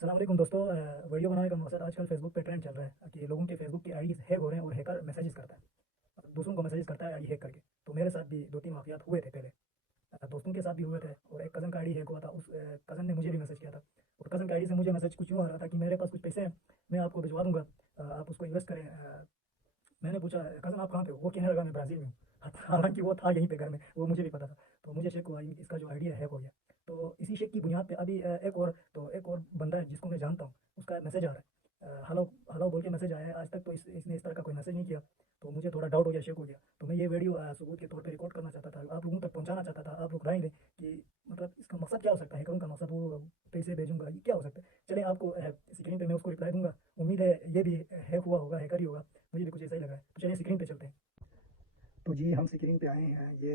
अस्सलाम वालेकुम दोस्तों। वीडियो बनाने का मकसद आजकल फेसबुक पे ट्रेंड चल रहा है कि लोगों के फेसबुक की आईडी हैक हो रहे हैं और हैकर मैसेजेस करता है, दूसरों को मैसेजेस करता है आईडी हैक करके। तो मेरे साथ भी दो तीन वाक़यात हुए थे पहले। दोस्तों के साथ भी हुए थे और एक कज़न का आईडी हैक हुआ था। उस कज़न ने मुझे भी मैसेज किया था और कज़न की आईडी से मुझे मैसेज कुछ यूँ आ रहा था कि मेरे पास कुछ पैसे हैं, मैं आपको भिजवा दूँगा, आप उसको इन्वेस्ट करें। मैंने पूछा, कज़न आप कहाँ पे हो? वो कहने लगा मैं ब्राज़ील में हूँ। हालाँकि वो था यहीं पे घर में, वो मुझे भी पता था। तो मुझे शक हुआ इसका जो आईडी है हैक हो गया। तो इसी शक की बुनियाद पे अभी एक और बंदा है जिसको मैं जानता हूँ, उसका मैसेज आ रहा है। हेलो हेलो बोल के मैसेज आया है। आज तक तो इसने इस तरह का कोई मैसेज नहीं किया। तो मुझे थोड़ा डाउट हो गया, शक हो गया। तो मैं ये वीडियो सबूत के तौर पे रिकॉर्ड करना चाहता था, आप लोगों तक पहुँचाना चाहता था। आप लोग राय दें कि मतलब इसका मकसद क्या हो सकता है? हैकरों का मकसद वो पैसे भेजूँगा, ये क्या हो सकता है? चलिए आपको स्क्रीन पे मैं उसको रिप्लाई दूँगा। उम्मीद है ये भी हैक हुआ होगा, हैकर ही होगा। मुझे भी कुछ ऐसा ही लगा है। तो चलिए स्क्रीन पे चलते हैं। तो जी हम स्क्रीन पे आए हैं। ये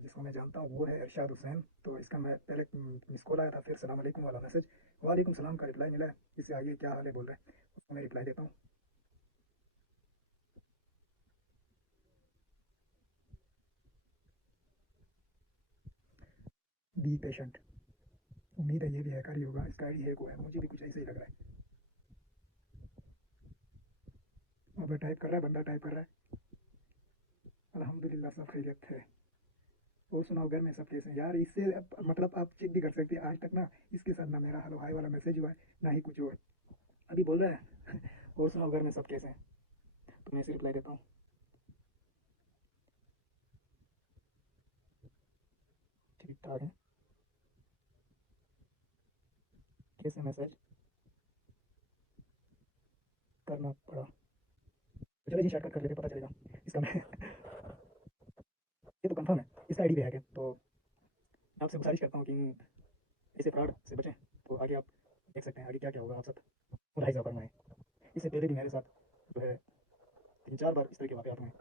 जिसको मैं जानता हूँ वो है इरशाद हुसैन। तो इसका मैं पहले मिस कॉल आया था, फिर सलाम अलैकुम वाला मैसेज, वालेकुम सलाम का रिप्लाई मिला है। इससे आगे क्या हाल है बोल रहे हैं, उसको मैं रिप्लाई देता हूँ। Be patient. उम्मीद है ये भी हैकर ही होगा, इसका आईडी हैक हुआ है, मुझे भी कुछ ऐसे ही लग रहा है। अब टाइप कर रहा है, बंदा टाइप कर रहा है। अल्हम्दुलिल्लाह सब खैरियत है। और सुनाओ घर में सब कैसे हैं यार? इससे मतलब आप चेक भी कर सकते हैं, आज तक ना इसके साथ ना मेरा हेलो हाय वाला मैसेज हुआ है, ना ही कुछ और। अभी बोल रहा है और सुनाओ घर में सब कैसे हैं? तो मैं इसे रिप्लाई देता हूँ, ठीक ठाक है। कैसे मैसेज करना पड़ा? चलिए जी शॉर्टकट कर लेते, पता चलेगा इसका मैं ये तो कंफर्म है इसका आईडी भी है क्या? तो मैं आपसे गुजारिश करता हूँ कि ऐसे फ्रॉड से बचें। तो आगे आप देख सकते हैं आगे क्या क्या होगा आप साथ, मुलाहिजा फरमाएं। इससे पहले भी मेरे साथ जो है 3-4 बार इस तरह के वाकयात हुए हैं।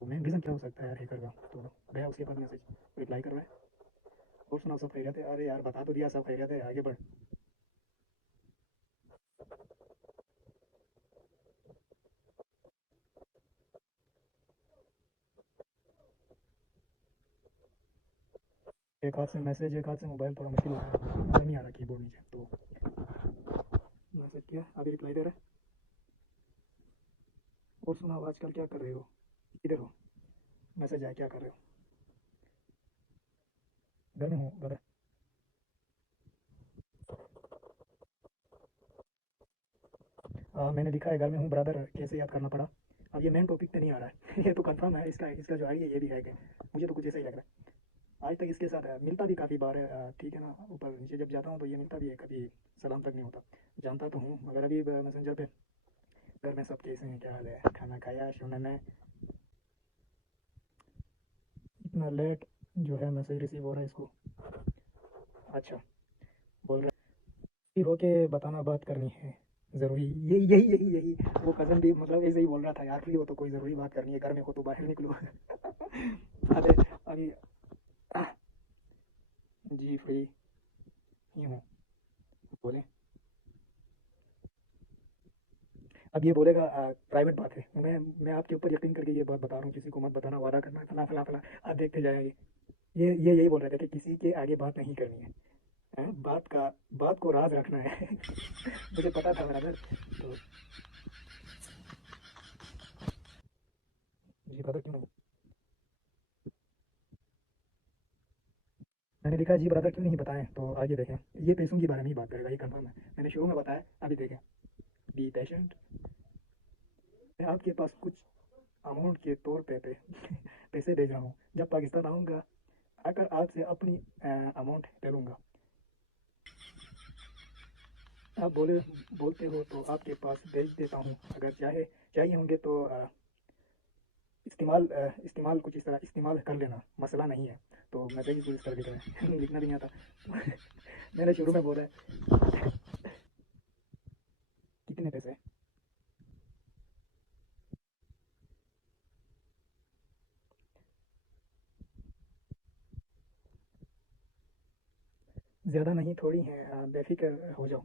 तो मेन रीज़न क्या हो सकता है यार हैकर का? तो गया उसके पास मैसेज, रिप्लाई कर रहा है, और सुनाओ सब खैरियत है? अरे यार बता तो दिया सब खैरियत है, आगे बढ़। एक हाथ से मैसेज, एक हाथ से मोबाइल, थोड़ा मुश्किल हो रहा है, नजर नहीं आ रहा कीबोर्ड नीचे। तो मैसेज किया, अभी रिप्लाई दे रहा है। और सुनाओ आजकल क्या कर रहे हो, किधर हो? मैसेज आया, क्या कर रहे हो? घर में हूँ ब्रदर। मैंने लिखा है घर में हूँ ब्रदर, कैसे याद करना पड़ा? अब ये मेन टॉपिक पे नहीं आ रहा है ये तो कंफर्म है, इसका इसका जो आई है ये भी है कि मुझे तो कुछ ऐसा ही लग रहा है। आज तक इसके साथ मिलता भी काफ़ी बार है, ठीक है ना? ऊपर नीचे जब जाता हूँ तो ये मिलता भी है, कभी सलाम तक नहीं होता। जानता तो हूँ मगर अभी मैसेंजर पे घर में सब कैसे हैं, क्या हाल है, खाना खाया शोना ने? इतना लेट जो है मैसेज रिसीव हो रहा है इसको। अच्छा, बोल रहे हो के बताना बात करनी है ज़रूरी, यही यही यही यही। वो कज़न भी मतलब ऐसे ही बोल रहा था यार, फ्री हो तो कोई ज़रूरी बात करनी है, घर में हो तो बाहर निकलो अरे अभी जी फ्री ही हूँ, बोले। अब ये बोलेगा प्राइवेट बात है, मैं आपके ऊपर यकीन करके ये बात बता रहा हूँ, किसी को मत बताना, वादा करना, फला फला फला। आप देखते जाएंगे। ये यही बोल रहे थे कि किसी के आगे बात नहीं करनी है, हैं? बात को राज रखना है मुझे पता था ब्रदर। तो जी ब्रदर क्यों नहीं? मैंने लिखा जी ब्रदर क्यों नहीं बताएं? तो आगे देखें, ये पैसों के बारे में ही बात करेगा, ये कंफर्म है। मैंने शुरू में बताया, अभी देखें। बी पेशेंट, मैं आपके पास कुछ अमाउंट के तौर पे पैसे भेज रहा हूँ, जब पाकिस्तान आऊँगा आकर आपसे अपनी अमाउंट ले लूँगा। आप बोलते हो तो आपके पास भेज देता हूँ, अगर चाहिए होंगे तो इस्तेमाल कुछ इस तरह इस्तेमाल कर लेना, मसला नहीं है। तो मैसेज कुछ इस तरह लिखा है लिखना भी नहीं आता मैंने शुरू में बोला है कितने पैसे? ज़्यादा नहीं थोड़ी हैं, बेफिक्र हो जाओ।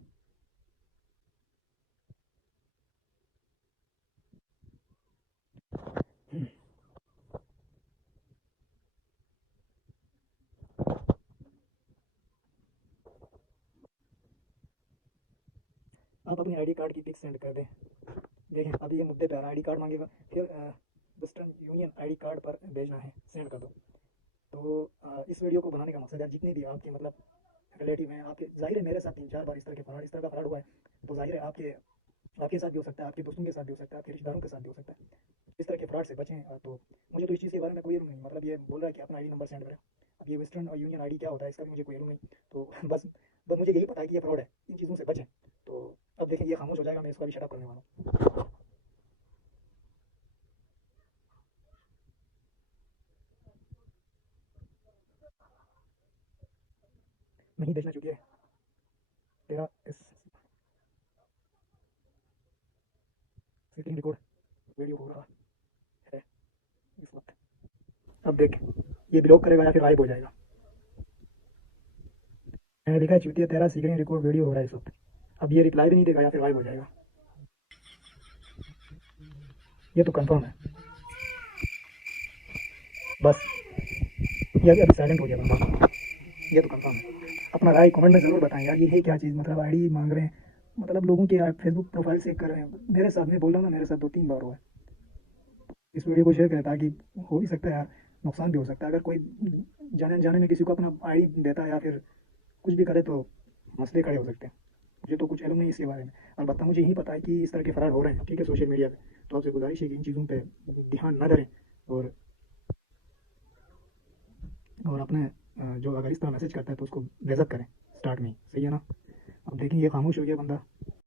आप अपनी आईडी कार्ड की पिक सेंड कर दें। देखें अभी ये मुद्दे पे आ रहा है, आईडी कार्ड मांगेगा, फिर वेस्टर्न यूनियन आईडी कार्ड पर भेजना है, सेंड कर दो। तो इस वीडियो को बनाने का मकसद है, जितने भी आपके मतलब रिलेटिव हैं आपके, जाहिर है मेरे साथ 3-4 बार इस तरह का फ्रॉड हुआ है, तो जाहिर है आपके आपके साथ भी हो सकता है, आपके दोस्तों के साथ भी हो सकता है, आपके रिश्तेदारों के साथ भी हो सकता है। इस तरह के फ्रॉड से बचें। तो मुझे तो इस चीज़ के बारे में कोई इल्म नहीं, मतलब ये बोल रहा है कि अपना आईडी नंबर सेंड करें। अब ये वेस्टर्न और यूनियन आईडी क्या होता है इसका भी मुझे कोई इल्म नहीं। तो बस मुझे यही पता है कि ये फ्रॉड है, इन चीज़ों से बचें। तो अब देखें ये खामोश हो जाएगा, मैं इसका भी शट अप करने वाला हूँ। नहीं देखना चाहिए तेरा इस सीटिंग रिकॉर्ड वीडियो हो रहा है इस वक्त। अब देख ये ब्लॉक करेगा या फिर गायब हो जाएगा। मैंने लिखा है चूतिया तेरा सीक्रेट रिकॉर्ड वीडियो हो रहा है इस वक्त। अब ये रिप्लाई भी नहीं देगा या फिर गायब हो जाएगा। ये तो कंफर्म है। बस ये अभी साइलेंट हो गया बंदा। ये तो कंफर्म है। अपना राय कमेंट में ज़रूर बताएं यार, ये है क्या चीज़, मतलब आईडी मांग रहे हैं, मतलब लोगों की फेसबुक प्रोफाइल चेक कर रहे हैं। मेरे साथ में बोल रहा हूँ ना, मेरे साथ 2-3 बार हुआ है। इस वीडियो को शेयर करें ताकि हो भी सकता है यार, नुकसान भी हो सकता है अगर कोई जाने अनजाने में किसी को अपना आईडी देता है या फिर कुछ भी करे तो मसले खड़े हो सकते हैं। मुझे तो कुछ इल्म नहीं इसके बारे में, अलबत्ता मुझे यही पता है कि इस तरह के फ्रॉड हो रहे हैं, ठीक है, सोशल मीडिया पे। तो आपसे गुजारिश है कि इन चीज़ों पे ध्यान ना करें। और अपने जो अगर इस तरह मैसेज करता है तो उसको बेइज्जत करें स्टार्ट में ही, सही है ना। अब देखिए ये खामोश हो गया बंदा।